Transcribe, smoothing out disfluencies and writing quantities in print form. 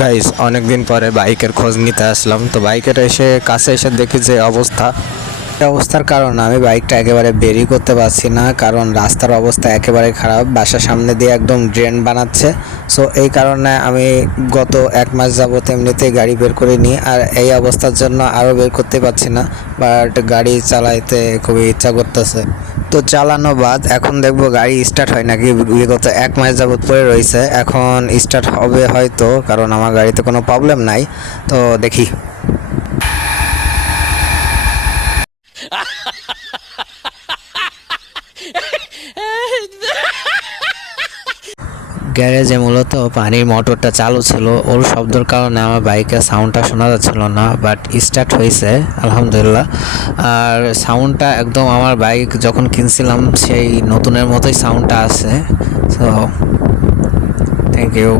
Guys অনেকদিন পরে বাইকের খোঁজ নিতে আসলাম। তো বাইকের কাছে এসে দেখি যে অবস্থা, এই অবস্থার কারণ আমি বাইকটা একেবারে বেরই করতে পারছি না, কারণ রাস্তার অবস্থা একেবারে খারাপ। বাসার সামনে দিয়ে একদম ড্রেন বানাচ্ছে। সো এই কারণে আমি গত 1 মাস যাবত এমনিতেই গাড়ি বের করিনি, আর এই অবস্থার জন্য আরও বের করতে পারছি না। বাট গাড়ি চালাইতে খুবই ইচ্ছা করতেছে। তো চালানো বাদ, এখন দেখবো গাড়ি স্টার্ট হয় নাকি। বিগত 1 মাস যাবত পড়ে রয়েছে, এখন স্টার্ট হবে হয়তো, কারণ আমার গাড়িতে কোনো প্রবলেম নাই। তো দেখি। গ্যারেজে মূলত পানির মোটরটা চালু ছিল, ওর শব্দের কারণে আমার বাইকের সাউন্ডটা শোনা যাচ্ছিল না, বাট স্টার্ট হয়েছে আলহামদুলিল্লাহ। আর সাউন্ডটা একদম আমার বাইক যখন কিনছিলাম সেই নতুনের মতোই সাউন্ডটা আছে। So thank you.